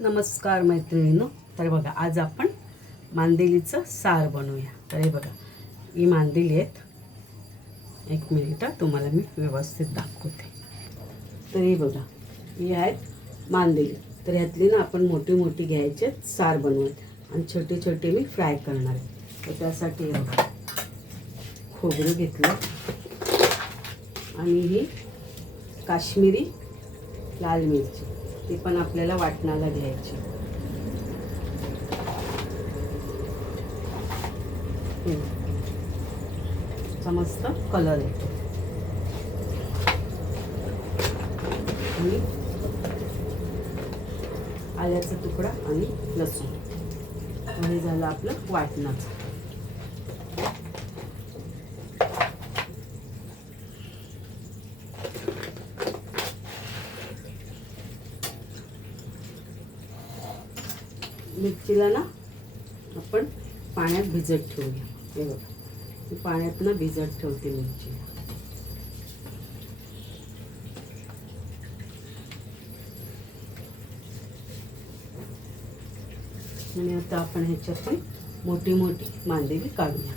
नमस्कार मैत्रिणींनो. तर बघा आज आपण मांदेलीचं सार बनवूया. तर हे बघा ही मांदेली आहेत. एक मिनिट तुम्हाला मी व्यवस्थित दाखवते. तर हे बघा ही आहेत मांदेली. तर ह्यातली ना आपण मोठी मोठी घ्यायचे सार बनवत आणि छोटे छोटे मी फ्राय करणार आहे. तर त्यासाठी बघा खोबरं घेतलं. आणि ही काश्मीरी लाल मिरची. ती पण आपल्याला वाटणाला घ्यायची मस्त कलर येतो. आणि आल्याचा तुकडा आणि लसूण. हे झालं आपलं वाटणाचं. तिला ना आपण पाण्यात भिजत ठेवूया. हे बघा. पाण्यात ना भिजत ठेवते मिरची. आणि आता आपण ह्याच्यातून मोठी मोठी मांदेली काढूया.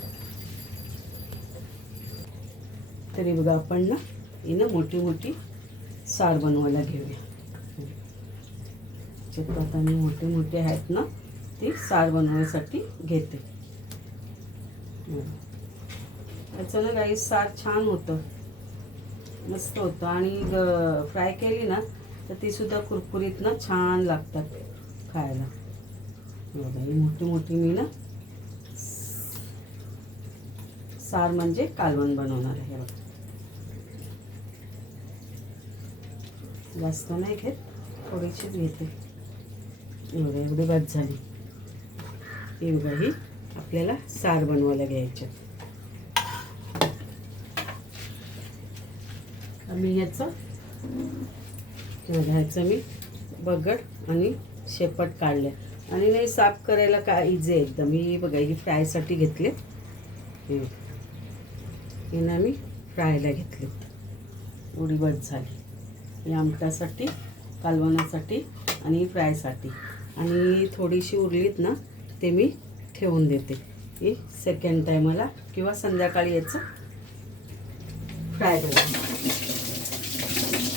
तरी बघा आपण ना ही ना मोठी मोठी सार बनवायला घेऊया. चिकट आणि मोठे मोठे आहेत ना ती सार बनवण्यासाठी घेते. त्याचं ना काही सार छान होतं. मस्त होतं. आणि फ्राय केली ना तर ती सुद्धा कुरकुरीत ना छान लागतात खायला. हो ही मोठी मोठी मी ना सार म्हणजे कालवण बनवणार आहे. बघा. जास्त नाही घेत थोडीशीच घेते. एवढे एवढी बस झाली. ही बघा ही आपल्याला सार बनवायला घ्यायचे. आम्ही ह्याचं ह्याचं मी बगड आणि शेपट काढले. आणि नाही साफ करायला काय इझी आहे एकदम. ही बघा ही फ्रायसाठी घेतले. हे मी फ्रायला घेतले. उडी झाली. आमटासाठी कालवणासाठी आणि फ्रायसाठी. आणि थोडीशी उरलीत ना ते मी ठेवून देते. ही सेकंड टायमाला किंवा संध्याकाळी याचं फ्राय करेन.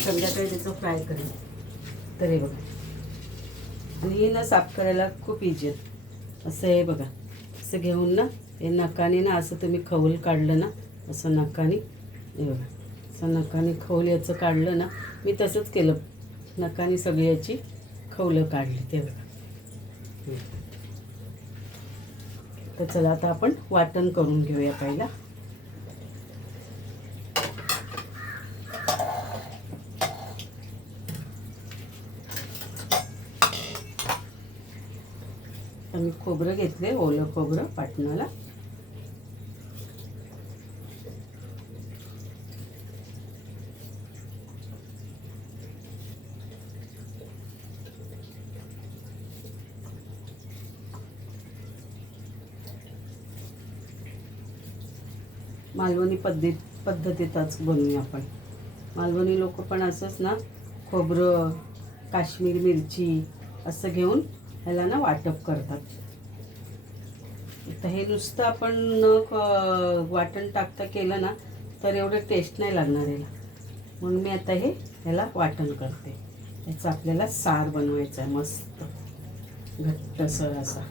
संध्याकाळी त्याचं फ्राय करेन. तरी बघा. आणि हे ना साफ करायला खूप इजी आहे. असं हे बघा. असं घेऊन ना हे नकाने ना असं तुम्ही खवल काढलं ना असं नकाने हे बघा. असं नकाने खवल याचं काढलं ना मी तसंच केलं. नकाने सगळी याची खवलं काढली ते बघा. तर चला आता आपण वाटण करून घेऊया पहिला. आम्ही खोबरं घेतले ओलं खोबरं पाटणाला मालवणी पद्धत पद्धतीतच बनवूया आपण. मालवणी लोक पण असंच ना खोबरं काश्मीर मिरची असं घेऊन ह्याला ना वाटप करतात. तर हे नुसतं आपण न क- वाटण टाकता केलं ना तर एवढं टेस्ट नाही लागणार याला. म्हणून मी आता हे ह्याला वाटण करते. याचा आपल्याला सार बनवायचा आहे मस्त. घट्टसर असा.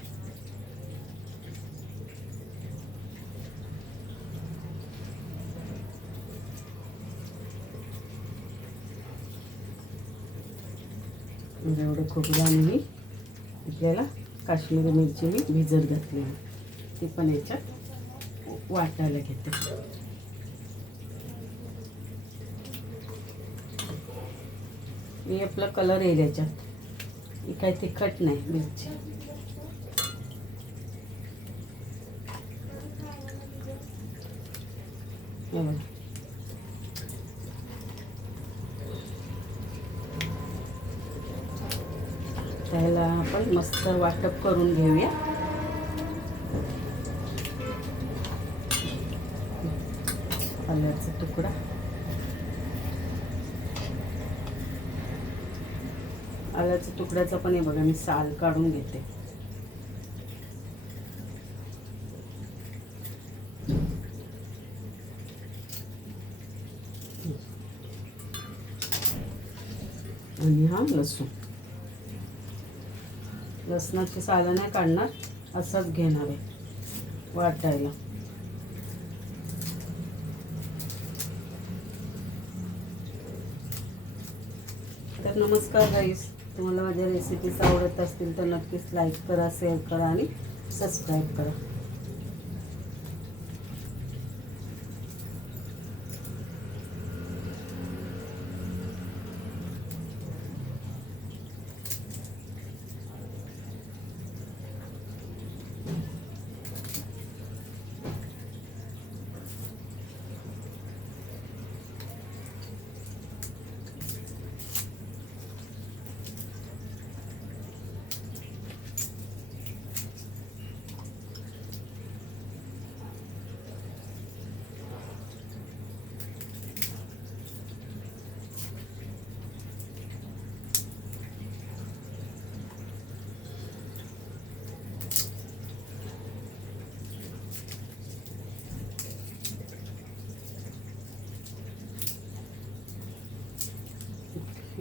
म्हणजे एवढं खोबरं आणि मी आपल्याला काश्मीरी मिरची मी भिजत घातली ती पण याच्यात वाटायला घेते. मी आपला कलर येईल याच्यात. ही काही तिखट नाही मिरची. बघा त्याला आपण मस्त वाटप करून घेऊया. आल्याचा तुकडा. आल्याच्या तुकड्याचा पण हे बघा मी साल काढून घेते. आणि हा लसूण. लसणाची सालं नाही काढणार असंच घेणार आहे वाटायला. तर नमस्कार गाईस तुम्हाला माझ्या रेसिपीज आवडत असतील तर नक्कीच लाईक करा शेअर करा आणि सबस्क्राईब करा.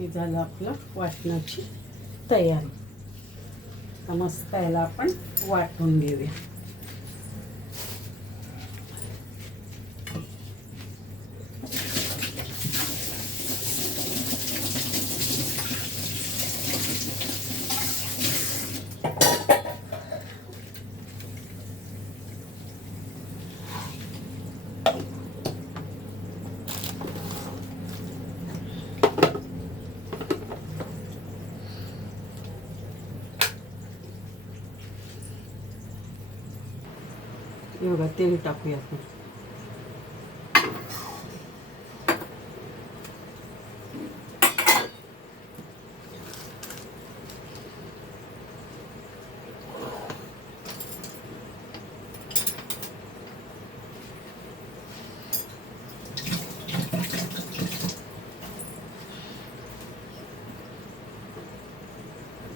हे झालं आपलं वाटणाची तयारी. मस्त याला आपण वाटून घेऊया हे बघा तेल टाकूया आपण.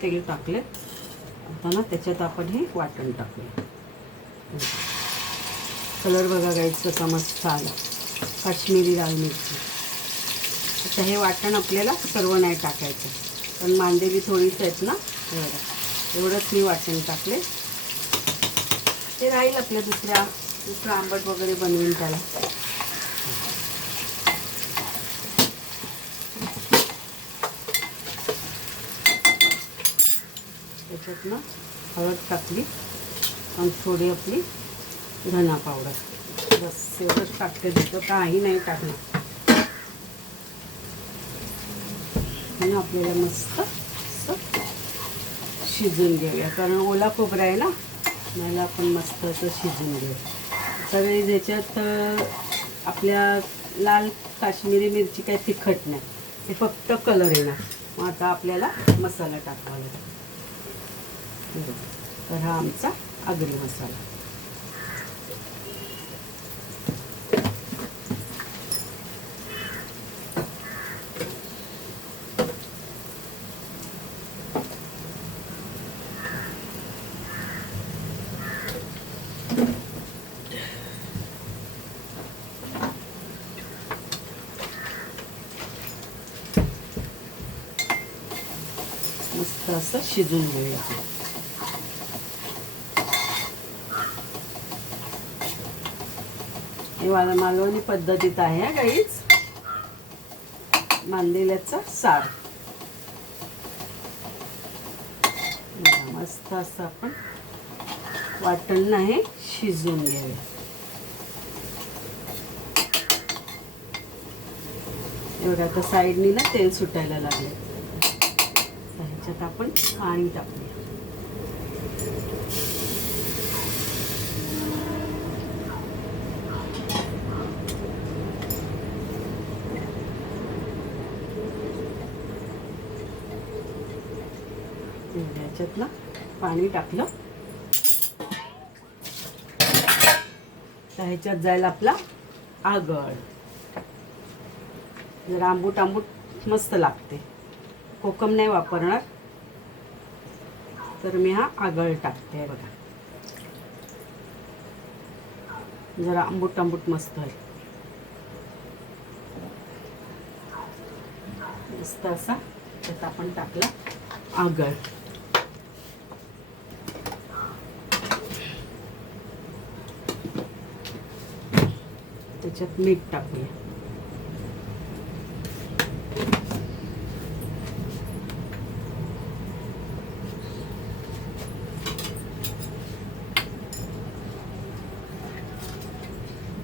तेल टाकले आता ना त्याच्यात आपण हे वाटण टाकूया. कलर बघा गाईच कसा मस्त आला. काश्मीरी लाल मिरची. आता हे वाटण आपल्याला सर्व नाही टाकायचं. पण मांदेली थोडीच आहेत ना एवढं. एवढंच मी वाटण टाकले. ते राहील आपल्या दुसऱ्या दुसरं आंबट वगैरे बनवून त्याला. त्याच्यात ना हळद टाकली आणि थोडी आपली धना पावडर बस एवढंच टाकते तिथं काही नाही टाकणार. आणि आपल्याला मस्त असं शिजून घेऊया. कारण ओला खोबरा आहे ना मला आपण मस्त असं शिजून घेऊया. सगळे ज्याच्यात आपल्या लाल काश्मीरी मिरची काही तिखट नाही ते फक्त कलर येणार मग आता आपल्याला मसाला टाकावा लागेल. तर हा आमचा आगरी मसाला. मस्त असं शिजून घेऊया हे मला मालवणी पद्धतीत आहे हा गाईच मानलेल्याचा सार मस्त असं आपण वाटण नाही शिजवून घ्यावे एवढ्या आता साईडनी ना तेल सुटायला लागले याच्यात ह्याच्यात आपण पाणी टाकूया. ह्याच्यात पाणी टाकलं. तर ह्याच्यात जाईल आपला आगळ. जर आंबूट आंबूट मस्त लागते. कोकम नाही वापरणार. तर मी हा आगळ टाकते बघा. जरा आंबूट आंबूट मस्त आहे मस्त असा त्यात आपण टाकला आगळ. त्याच्यात मीठ टाकूया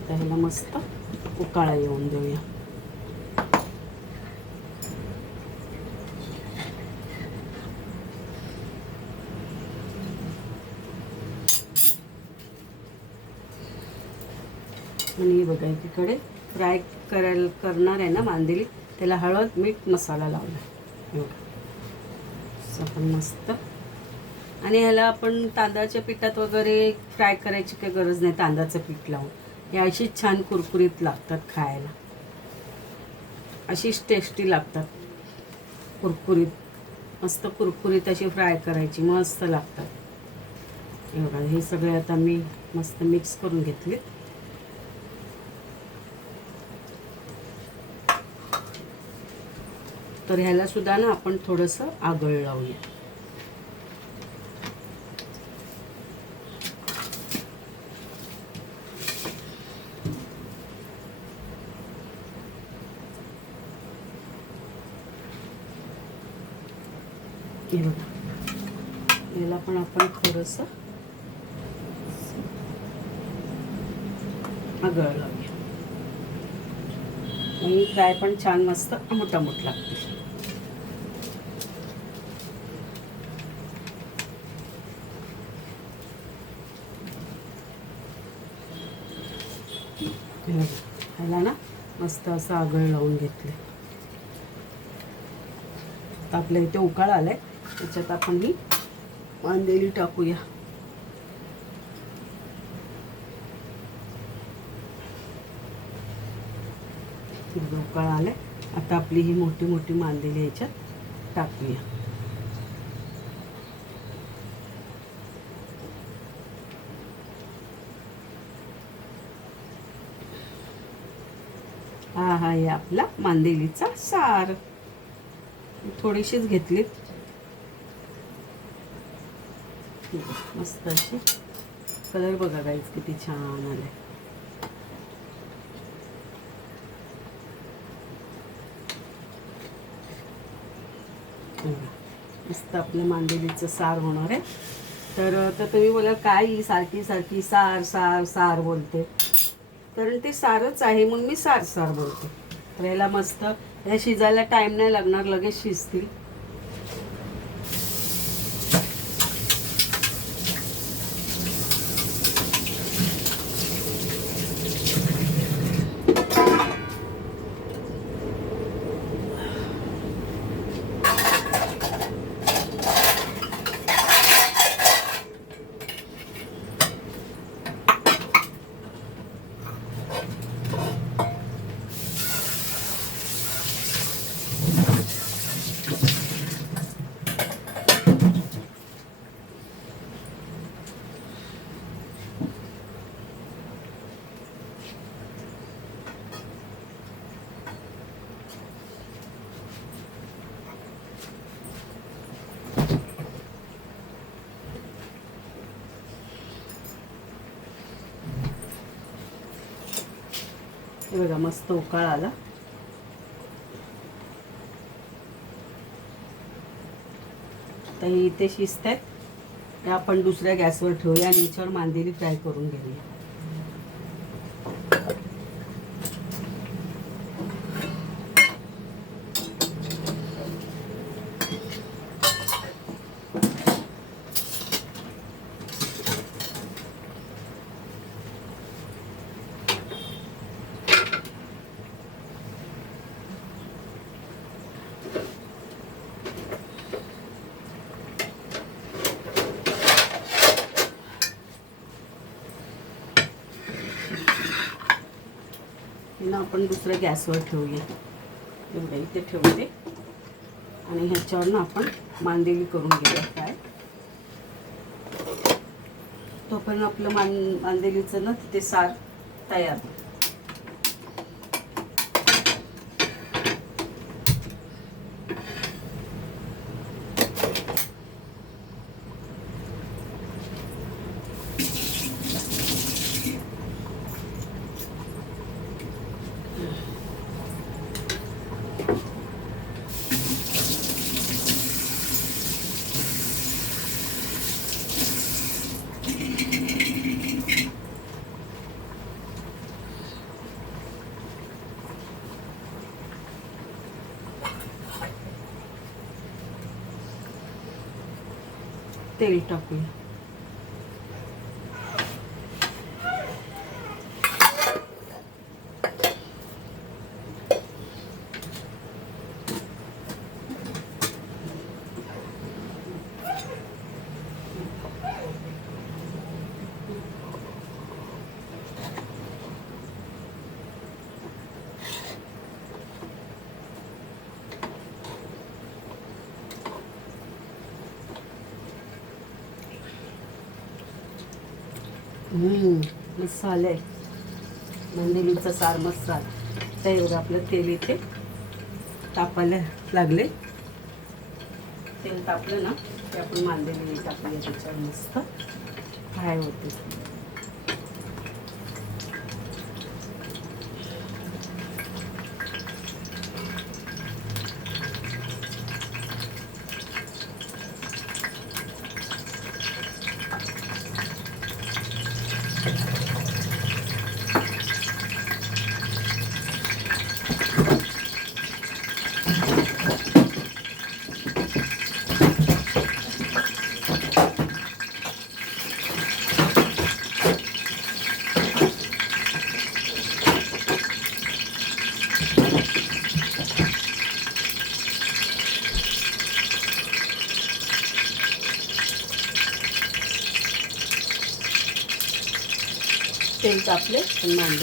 त्याला मस्त उकाळा येऊन देऊया. आणि हे बघा एकीकडे फ्राय करायला करणार आहे ना मांदेली त्याला हळद मीठ मसाला लावला. आपण मस्त. आणि ह्याला आपण तांदळाच्या पिठात वगैरे फ्राय करायची काही गरज नाही तांदळाचं पीठ लावून. हे अशीच छान कुरकुरीत लागतात खायला. अशीच टेस्टी लागतात. कुरकुरीत. मस्त कुरकुरीत अशी फ्राय करायची मस्त लागतात. हे हे सगळे आता मी मस्त मिक्स करून घेतले तर ह्याला सुद्धा ना आपण थोडंसं आगळ लावूया. हे बघा याला पण आपण थोडंसं आगळ लावूया. आणि फ्राय पण छान मस्त आमट आमट लागते. ह्याला ना मस्त असं आगळ लावून घेतले आपल्या इथे उकाळ आलाय. त्याच्यात आपण ही वांदेली टाकूया. ढोकळ आले आता आपली ही मोठी मोठी मांदेली याच्यात टाकूया. हा हा हे आपला मांदेलीचा सार. थोडीशीच घेतली मस्त अशी. कलर बघा गाईज किती छान आलाय. मस्त आपल्या मांदेलीचं सार होणार आहे. तर तर तुम्ही बोला काय सारखी सारखी सार सार सार बोलते? कारण ते सारच आहे म्हणून मी सार सार बोलते. तर याला मस्त या शिजायला टाईम नाही लागणार लगेच शिजतील. हे बघा मस्त उकाळ आला. तर हे इथे शिजत आहेत ते आपण दुसऱ्या गॅसवर ठेवूया आणि याच्यावर मांदेली फ्राय करून घेऊया. हे ना आपण दुसऱ्या गॅसवर ठेवूया. एवढं इथे ठेवते. आणि ह्याच्यावरनं आपण मांदेली करून घेऊया काय तोपर्यंत आपलं मान मांदेलीचं ना तिथे सार तयार तेल टाकूया मसाले. आहे आलंय सार मसाला. त्या एवढं आपलं तेल इथे तापायला लागले. तेल तापलं ना ते आपण मांदेली टाकूया त्याच्यावर मस्त. फ्राय होते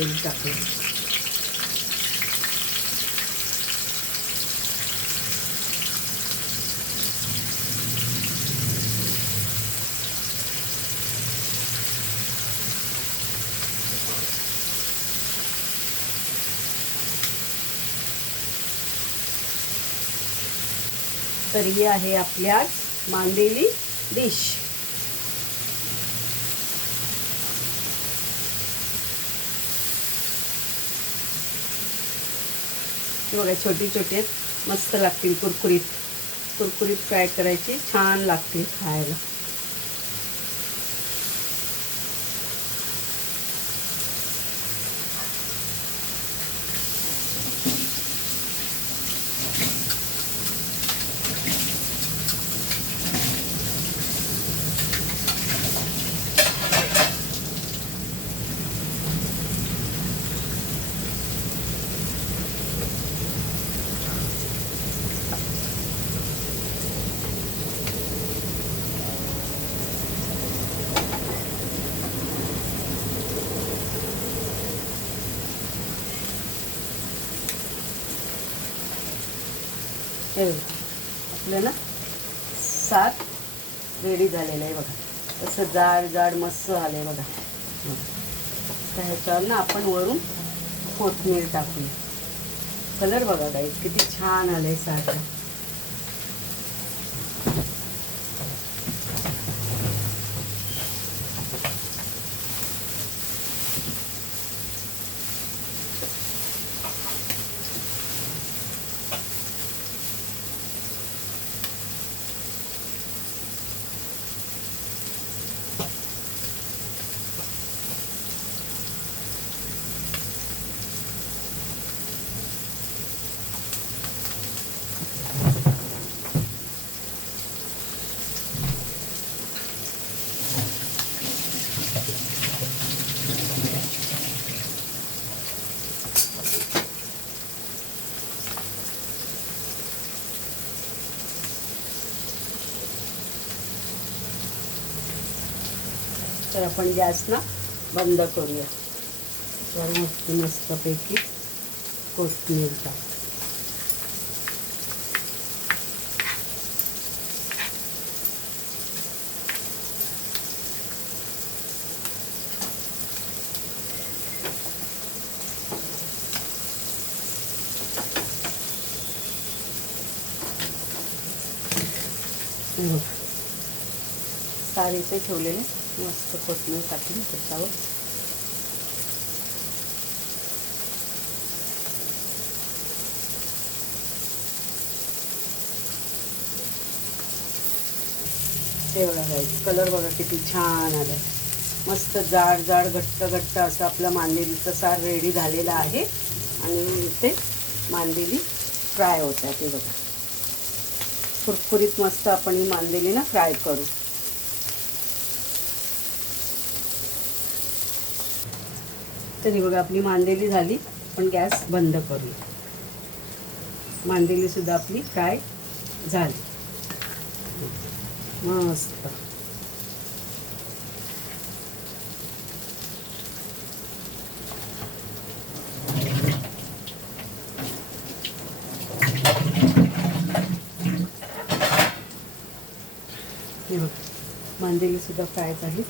टाकले तर ही आहे आपल्या मांदेली डिश. बघा छोटी छोटी आहेत. मस्त लागतील कुरकुरीत. कुरकुरीत फ्राय करायची. छान लागतील खायला हे बघा. आपलं ना सात रेडी झालेलं आहे बघा. तसं जाड जाड मस्त आलं आहे बघा. तर ह्याच्यावर ना आपण वरून कोथमीर टाकूया. कलर बघा गाईज किती छान आलं आहे सारखं. तर आपण गॅस ना बंद करूया. तर मस्त मस्तपैकी कोथमीर टाक सारीचे ठेवलेले. मस्त कोथमीर टाकून त्याच्यावर. ते बघा कलर बघा किती छान आलाय. मस्त जाड जाड घट्ट घट्ट असं आपलं मांदेलीचं सार रेडी झालेलं आहे. आणि ते मांदेली फ्राय होत आहे ते बघा. कुरकुरीत मस्त आपण ही मांदेली ना फ्राय करू. तरी बघा आपली मांदेली झाली. पण गॅस बंद करू मांदेली सुद्धा आपली फ्राय झाली. मस्त. हे बघ मांदेली सुद्धा फ्राय झाली.